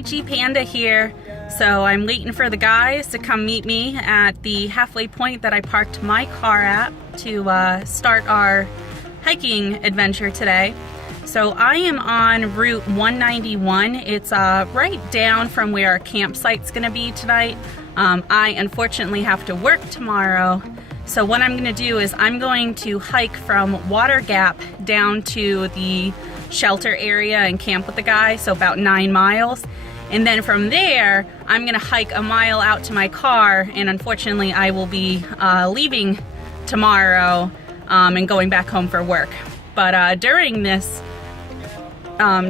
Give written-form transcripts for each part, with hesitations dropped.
SkinnyGPanda here. So I'm waiting for the guys to come meet me at the halfway point that I parked my car at to start our hiking adventure today. So I am on Route 191. It's right down from where our campsite's gonna be tonight. I unfortunately have to work tomorrow. So what I'm gonna do is I'm going to hike from Water Gap down to the shelter area and camp with the guys, so about 9 miles. And then from there, I'm gonna hike a mile out to my car, and unfortunately I will be leaving tomorrow and going back home for work. But during this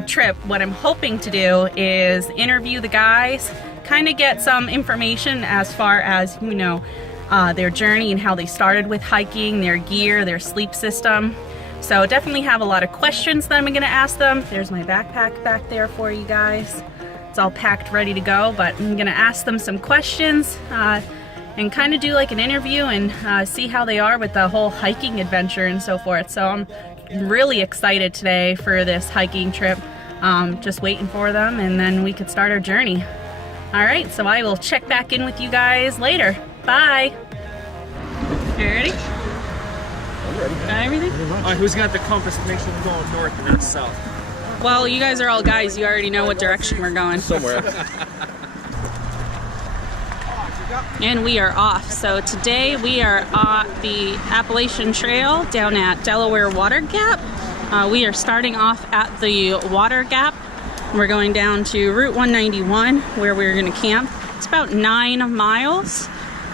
trip, what I'm hoping to do is interview the guys, kind of get some information as far as, you know, their journey and how they started with hiking, their gear, their sleep system. So definitely have a lot of questions that I'm going to ask them. There's my backpack back there for you guys. It's all packed, ready to go, but I'm going to ask them some questions and kind of do like an interview and see how they are with the whole hiking adventure and so forth. So I'm really excited today for this hiking trip. Just waiting for them, and then we could start our journey. All right, so I will check back in with you guys later. Bye. You ready? I'm ready. Got everything? All right, who's got the compass to make sure we're going north and not south? Well, you guys are all guys. You already know what direction we're going. Somewhere. And we are off. So today we are on the Appalachian Trail down at Delaware Water Gap. We are starting off at the Water Gap. We're going down to Route 191 where we're going to camp. It's about 9 miles.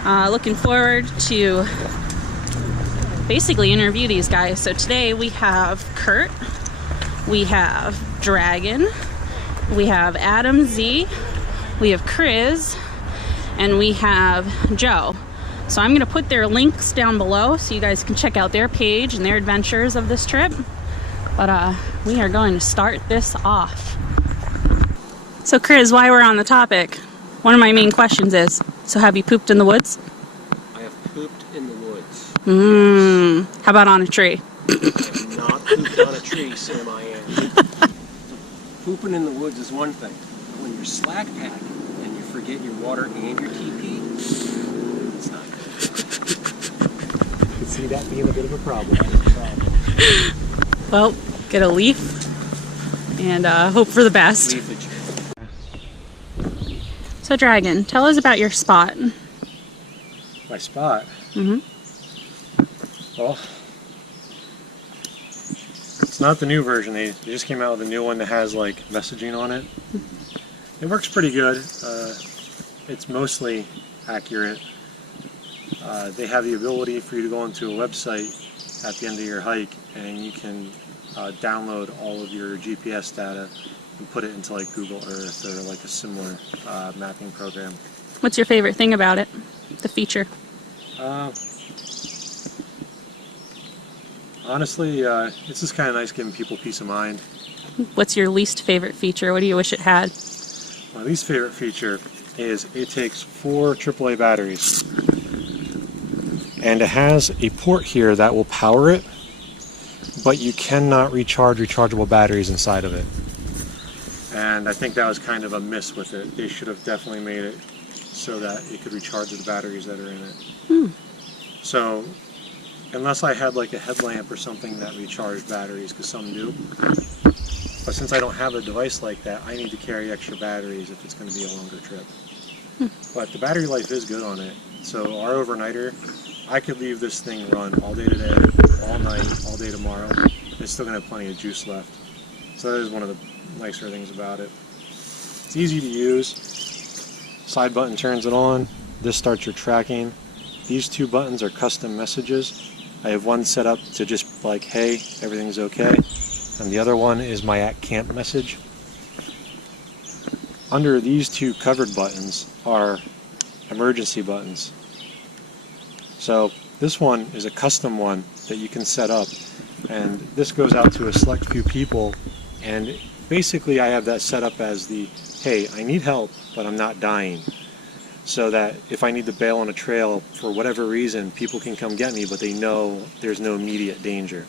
Looking forward to basically interview these guys. So today we have Kurt, we have Dragon, we have Adam Z, we have Chris, and we have Joe. So I'm going to put their links down below so you guys can check out their page and their adventures of this trip. But we are going to start this off. So Chris, while we're on the topic, one of my main questions is, so have you pooped in the woods? I have pooped in the woods. How about on a tree? I have not pooped on a tree, Sam, I am. Pooping in the woods is one thing. But when you're slack packing and you forget your water and your TP, it's not good. I can see that being a bit of a problem. Well, get a leaf and hope for the best. Leafage. So Dragon, tell us about your spot. My spot? Mm-hmm. Well, it's not the new version. They just came out with a new one that has like messaging on it. It works pretty good. It's mostly accurate. They have the ability for you to go into a website at the end of your hike and you can download all of your GPS data and put it into like Google Earth or like a similar mapping program. What's your favorite thing about it? The feature? Honestly, it's just kind of nice giving people peace of mind. What's your least favorite feature? What do you wish it had? My least favorite feature is it takes 4 AAA batteries. And it has a port here that will power it, but you cannot recharge rechargeable batteries inside of it. And I think that was kind of a miss with it. They should have definitely made it so that it could recharge the batteries that are in it. So, unless I had like a headlamp or something that recharged batteries, because some do. But since I don't have a device like that, I need to carry extra batteries if it's going to be a longer trip. But the battery life is good on it. So our overnighter, I could leave this thing run all day today, all night, all day tomorrow. It's still going to have plenty of juice left. So that is one of the nicer things about it. It's easy to use. Side button turns it on. This starts your tracking. These 2 buttons are custom messages. I have one set up to just like, hey, everything's okay. And the other one is my at camp message. Under these 2 covered buttons are emergency buttons. So this one is a custom one that you can set up. And this goes out to a select few people. And basically I have that set up as the, hey, I need help, but I'm not dying. So that if I need to bail on a trail for whatever reason, people can come get me, but they know there's no immediate danger.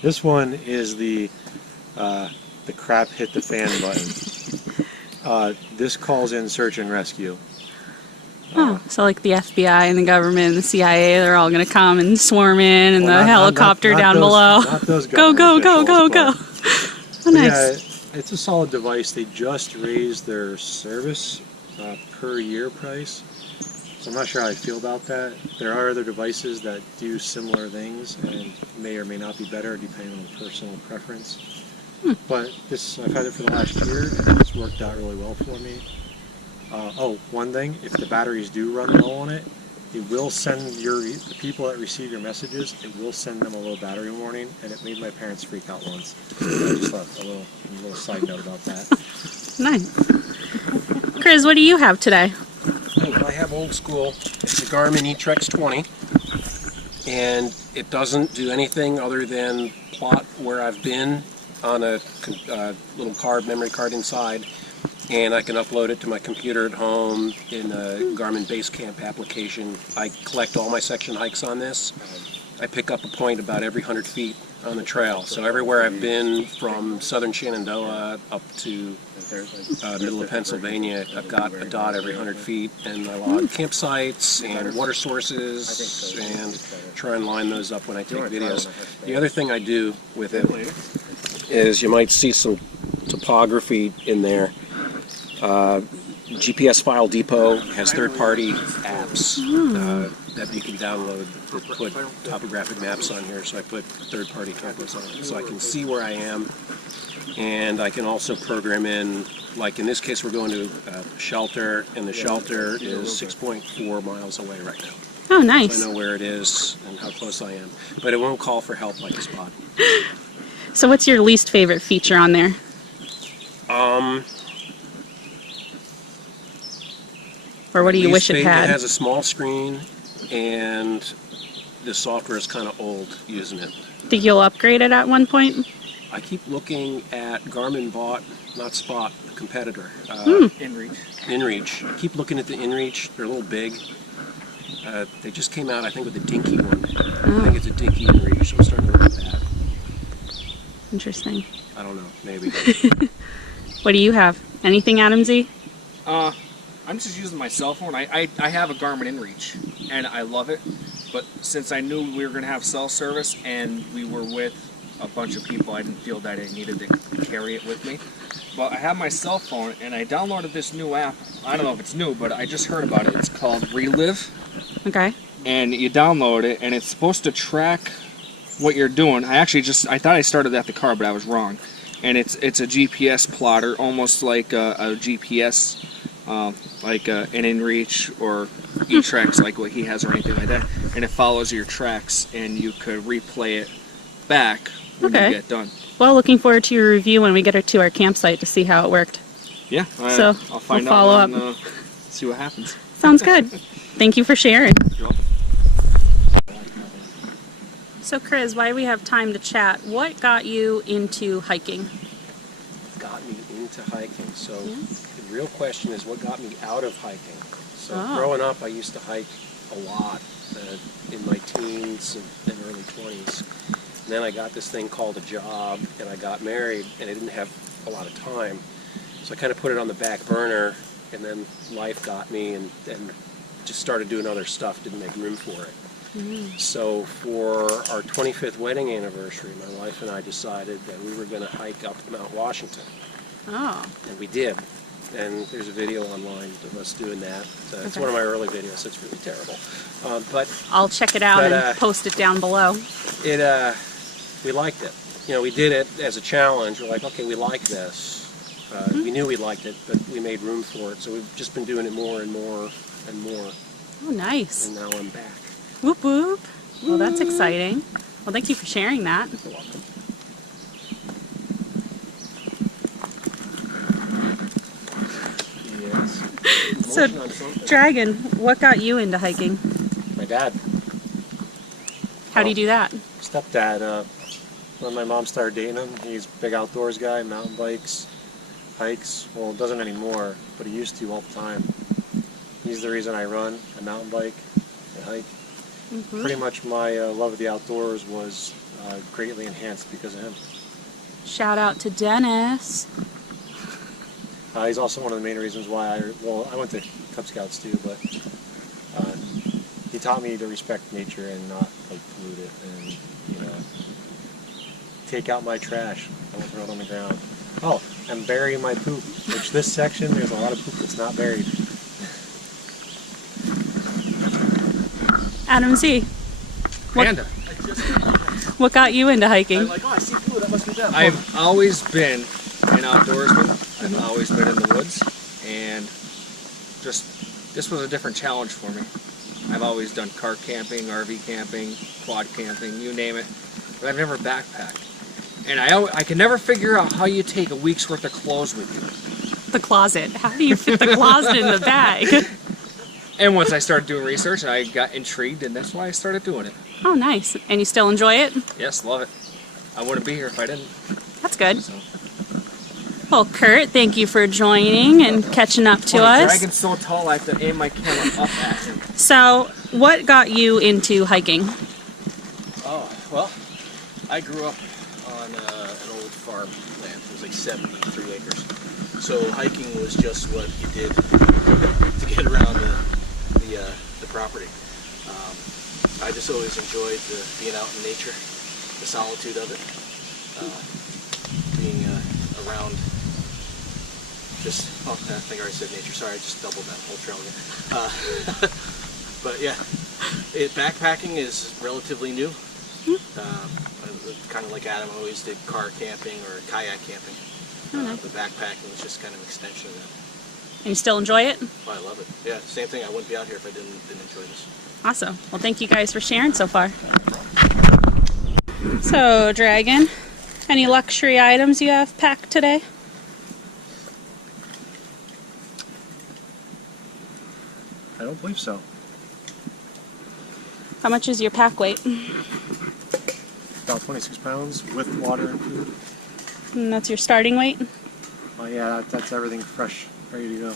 This one is the crap hit the fan button. This calls in search and rescue. Oh, so like the FBI and the government and the CIA, they're all going to come and swarm in, and the helicopter down below. Not those go, go, go, go, go. Oh, nice. Yeah, it's a solid device. They just raised their service per year price. So I'm not sure how I feel about that. There are other devices that do similar things and may or may not be better depending on personal preference. But I've had it for the last year and it's worked out really well for me. One thing, if the batteries do run low on it, it will send the people that receive your messages, it will send them a little battery warning, and it made my parents freak out once. So I just thought a little side note about that. Nice. Chris, what do you have today? I have old school. It's a Garmin eTrex 20, and it doesn't do anything other than plot where I've been on a little memory card inside, and I can upload it to my computer at home in a Garmin Basecamp application. I collect all my section hikes on this. I pick up a point about every 100 feet on the trail. So everywhere I've been, from southern Shenandoah up to middle of Pennsylvania, I've got a dot every 100 feet, and I log campsites and water sources and try and line those up when I take videos. The other thing I do with it is, you might see some topography in there. GPS File Depot has third-party apps that you can download that put topographic maps on here, so I put third-party topos on it so I can see where I am, and I can also program in, like in this case we're going to a shelter, and the shelter is 6.4 miles away right now. Oh, nice. So I know where it is and how close I am, but it won't call for help like a spot. So what's your least favorite feature on there? Or what do you wish it had? It has a small screen, and the software is kind of old using it. Think you'll upgrade it at one point? I keep looking at Garmin bought, not Spot, a competitor. InReach. I keep looking at the InReach. They're a little big. They just came out, I think, with a dinky one. I think it's a dinky InReach, so I'm starting to look at that. Interesting. I don't know, maybe. What do you have? Anything, Adam Z? I'm just using my cell phone. I have a Garmin InReach, and I love it. But since I knew we were going to have cell service and we were with a bunch of people, I didn't feel that I needed to carry it with me. But I have my cell phone, and I downloaded this new app. I don't know if it's new, but I just heard about it. It's called Relive. Okay. And you download it, and it's supposed to track what you're doing. I thought I started at the car, but I was wrong. And it's a GPS plotter, almost like a GPS, like an InReach or eTrex, like what he has or anything like that. And it follows your tracks, and you could replay it back when you get done. Well, looking forward to your review when we get to our campsite to see how it worked. Yeah, so I'll find we'll follow out and up. See what happens. Sounds good. Thank you for sharing. You're welcome. So Chris, while we have time to chat, what got you into hiking? Got me into hiking. So the real question is, what got me out of hiking? So growing up, I used to hike a lot in my teens and early 20s. And then I got this thing called a job, and I got married, and I didn't have a lot of time. So I kind of put it on the back burner, and then life got me, and just started doing other stuff, didn't make room for it. So for our 25th wedding anniversary, my wife and I decided that we were going to hike up Mount Washington. Oh. And we did. And there's a video online of us doing that. It's one of my early videos. It's really terrible. But I'll check it out and post it down below. We liked it. You know, we did it as a challenge. We're like, okay, we like this. We knew we liked it, but we made room for it. So we've just been doing it more and more and more. Oh, nice. And now I'm back. Whoop whoop. Well, that's exciting. Well, thank you for sharing that. You're welcome. Yes. So, Dragon, what got you into hiking? My dad. How do you do that? Stepdad. When my mom started dating him, he's a big outdoors guy, mountain bikes, hikes. Well, doesn't anymore, but he used to all the time. He's the reason I run, I mountain bike, I hike. Pretty much my love of the outdoors was greatly enhanced because of him. Shout out to Dennis. He's also one of the main reasons why I went to Cub Scouts too, but he taught me to respect nature and not like pollute it, and take out my trash. Don't throw it on the ground. Oh, and bury my poop. Which this section, there's a lot of poop that's not buried. Adam Z, Panda. what got you into hiking? I'm like, oh, I see blue, that must be them. I've always been an outdoorsman. I've always been in the woods, and this was a different challenge for me. I've always done car camping, RV camping, quad camping, you name it, but I've never backpacked. And I can never figure out how you take a week's worth of clothes with you. The closet. How do you fit the closet in the bag? And once I started doing research, I got intrigued, and that's why I started doing it. Oh, nice. And you still enjoy it? Yes, love it. I wouldn't be here if I didn't. That's good. So. Well, Kurt, thank you for joining and catching up to The us. dragon's so tall, I have to aim my camera up at him. So, what got you into hiking? Oh, well, I grew up on an old farm land. It was like 73 acres. So hiking was just what you did to get around the property. I just always enjoyed being out in nature, the solitude of it, being around. I think I already said nature. Sorry, I just doubled that whole trail again. But yeah, backpacking is relatively new. Kind of like Adam, I always did car camping or kayak camping. The backpacking was just kind of an extension of that. And you still enjoy it? Oh, I love it. Yeah, same thing. I wouldn't be out here if I didn't enjoy this. Awesome. Well, thank you guys for sharing so far. So, Dragon, any luxury items you have packed today? I don't believe so. How much is your pack weight? About 26 pounds with water and food. And that's your starting weight? Oh yeah, that's everything fresh, ready to go.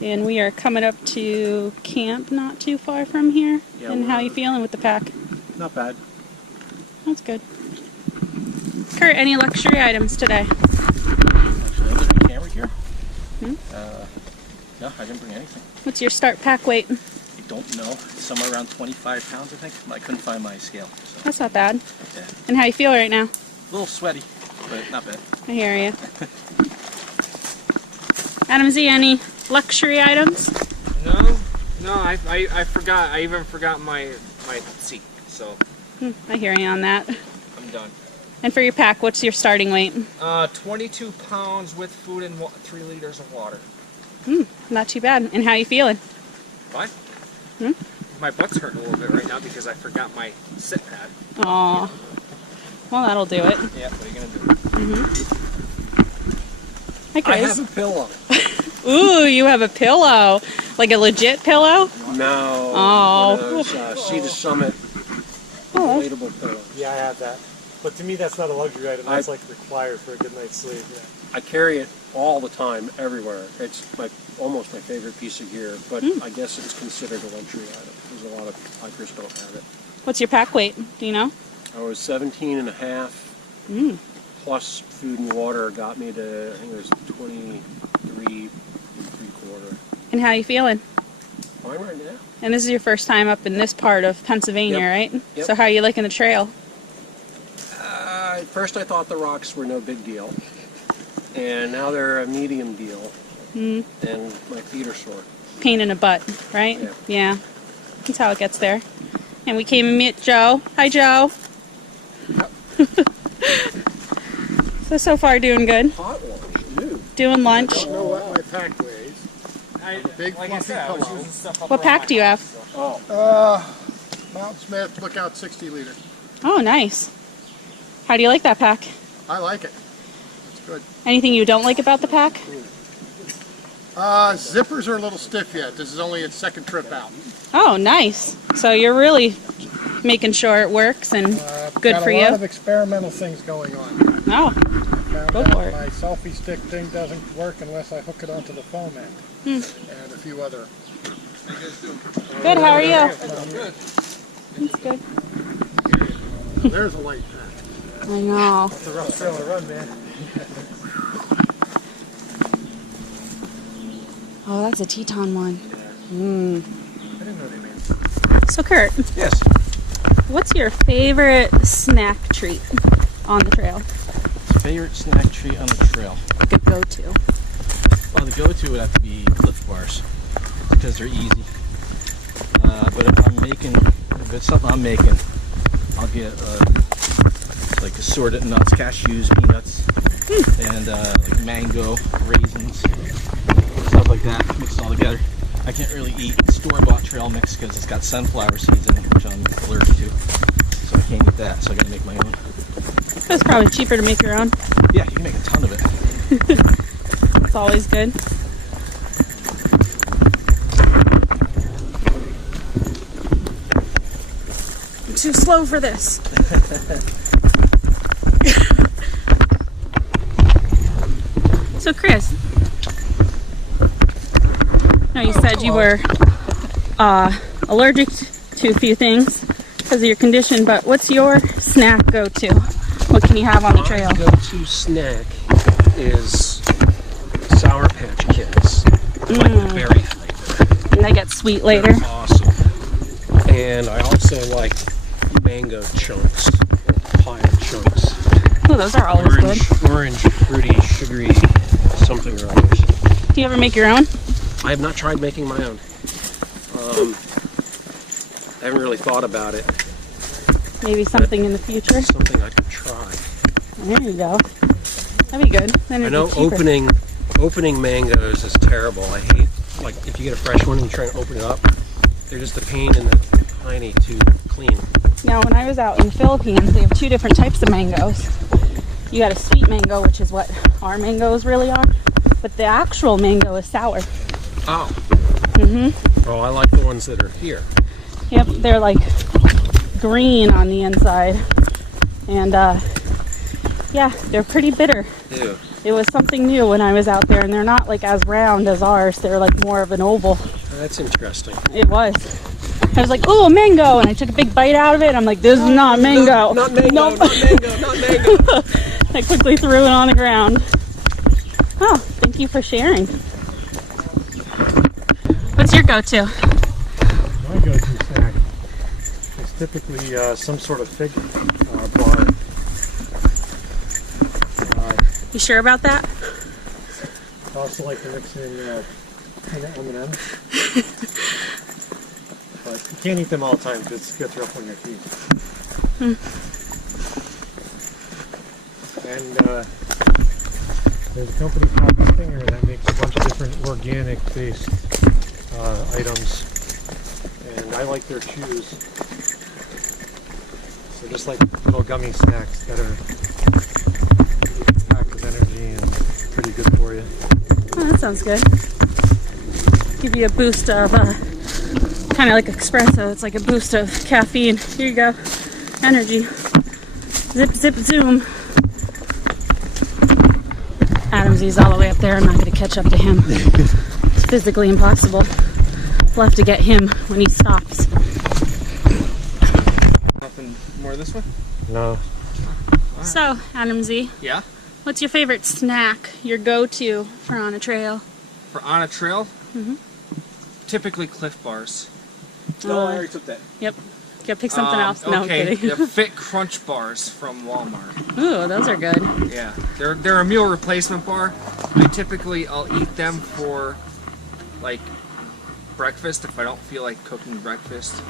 And we are coming up to camp not too far from here. Yeah, and how you feeling with the pack? Not bad. That's good. Kurt, any luxury items today? Actually, I didn't bring camera here. No, I didn't bring anything. What's your start pack weight? I don't know. Somewhere around 25 pounds, I think. I couldn't find my scale. So. That's not bad. Yeah. And how you feel right now? A little sweaty, but not bad. I hear you. Adam Z, any luxury items? No, I forgot. I even forgot my seat, so I hear you on that. I'm done. And for your pack, what's your starting weight? 22 pounds with food and 3 liters of water. Not too bad. And how you feeling? Fine. My butt's hurting a little bit right now because I forgot my sit pad. Aw. Well, that'll do it. Yeah, what are you gonna do? Hi, I Chris. have a pillow. Ooh, you have a pillow. Like a legit pillow? No. Oh. Sea to Summit Oh. inflatable pillow. Yeah, I have that. But to me, that's not a luxury item. That's like required for a good night's sleep. Yeah. I carry it all the time, everywhere. It's almost my favorite piece of gear, but I guess it's considered a luxury item. There's a lot of hikers don't have it. What's your pack weight? Do you know? I was 17 and a half, plus food and water got me to, I think it was 23, 3/4. And how you feeling? Fine right now. And this is your first time up in this part of Pennsylvania, Yep. right? Yep. So how are you liking the trail? At first I thought the rocks were no big deal, and now they're a medium deal, and my feet are sore. Pain in the butt, right? Yeah. Yeah. That's how it gets there. And we came and met Joe. Hi, Joe. So far doing good. Hot lunch, dude. Doing lunch. I don't know what my pack weighs. Big Like I fluffy said, I was pillow. using stuff up What around pack my do you have? house, so. Mountain Smith Lookout 60 liter. Oh, nice. How do you like that pack? I like it. It's good. Anything you don't like about the pack? Zippers are a little stiff yet. This is only its second trip out. Oh, nice. So you're really making sure it works and good Got for a you. lot of experimental things going on. Oh, Found Go out for it. my selfie stick thing doesn't work unless I hook it onto the foam end. And a few other. good. How are you? Good. That's good. There's a light pack. I know. It's a rough trail to run, man. Oh, that's a Teton one. Yeah. Mm. I didn't know they made. So Kurt, Yes. what's your favorite snack treat on the trail? Favorite snack treat on the trail? Like a go-to. Well, the go-to would have to be Cliff Bars because they're easy. But if it's something I'm making, I'll get like assorted nuts, cashews, peanuts, and like mango, raisins, stuff like that. Mix it all together. I can't really eat store-bought trail mix because it's got sunflower seeds in it, which I'm allergic to. So I can't eat that. So I gotta make my own. It's probably cheaper to make your own. Yeah, you can make a ton of it. It's always good. I'm too slow for this. So Chris, no, you said you were allergic to a few things because of your condition, but what's your snack go-to? What can you have on the trail? My go-to snack is Sour Patch Kids, like the berry flavor. And they get sweet later. They're awesome. And I also like mango chunks, pie chunks. Oh, those are always good. Orange, fruity, sugary, something or other. Do you ever make your own? I have not tried making my own. I haven't really thought about it. Maybe something in the future. Something I could try. There you go. That'd be good. Then I it'd know be cheaper. opening mangoes is terrible. I hate, like, if you get a fresh one and you try and open it up, they're just a pain in the hiney to clean. Now, when I was out in the Philippines, they have two different types of mangoes. You got a sweet mango, which is what our mangoes really are, but the actual mango is sour. Oh. Mm-hmm. Oh, I like the ones that are here. Yep, they're like green on the inside, and yeah, they're pretty bitter. Ew. It was something new when I was out there, and they're not like as round as ours. They're like more of an oval. That's interesting. It was. I was like, "Oh, a mango!" and I took a big bite out of it. And I'm like, "This is not mango." Not mango, Nope. not mango, not mango. I quickly threw it on the ground. Oh, thank you for sharing. What's your go-to? My go-to snack is typically some sort of fig bar. You sure about that? I also like to mix in peanut M&Ms. But you can't eat them all the time because it gets rough on your teeth. And there's a company called Stinger that makes a bunch of different organic-based items, and I like their chews. So just like little gummy snacks that are packed with energy and pretty good for you. Oh, that sounds good. Give you a boost of, kind of like espresso. It's like a boost of caffeine. Here you go. Energy. Zip, zip, zoom. Adamsy's all the way up there. I'm not going to catch up to him. It's physically impossible. We'll have to get him when he stops. Nothing more this way? No. So, Adamsy, Yeah. what's your favorite snack, your go-to for on a trail? For on a trail, Mhm. typically Cliff Bars. No, I already took that. Yep. Gotta pick something else. No, I'm Okay, kidding. the Fit Crunch Bars from Walmart. Ooh, those are good. Yeah, they're a meal replacement bar. I'll eat them for like breakfast. If I don't feel like cooking breakfast,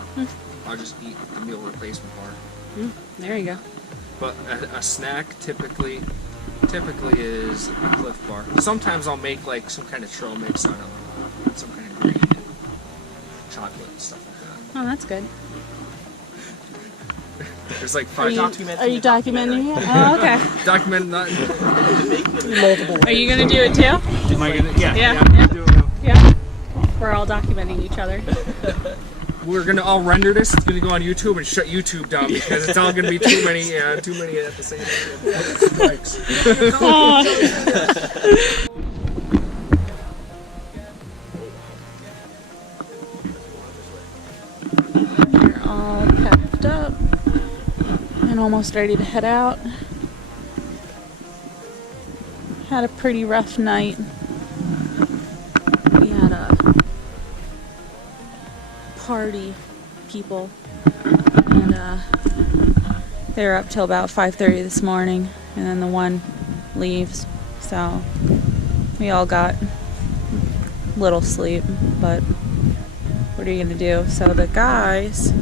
I'll just eat the meal replacement bar. There you go. But a snack typically is a Cliff Bar. Sometimes I'll make like some kind of trail mix out of some kind of green chocolate and stuff like that. Oh, that's good. There's like Are five you documenting it? Oh, okay. document not. Are you gonna do it too? Am I gonna? Yeah. Yeah. I'm doing it now. Yeah. We're all documenting each other. We're gonna all render this. It's gonna go on YouTube and shut YouTube down because it's all gonna be too many at the same time. Oh. We're all packed up and almost ready to head out. Had a pretty rough night. We had party people, and they were up till about 5:30 this morning, and then the one leaves, so we all got little sleep, but what are you gonna do? So the guys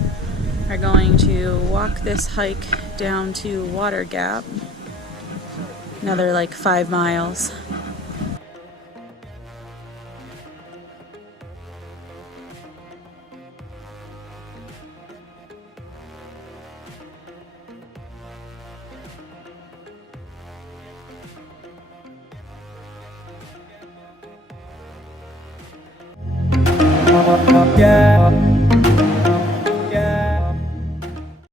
are going to walk this hike down to Water Gap, another like 5 miles. Yeah.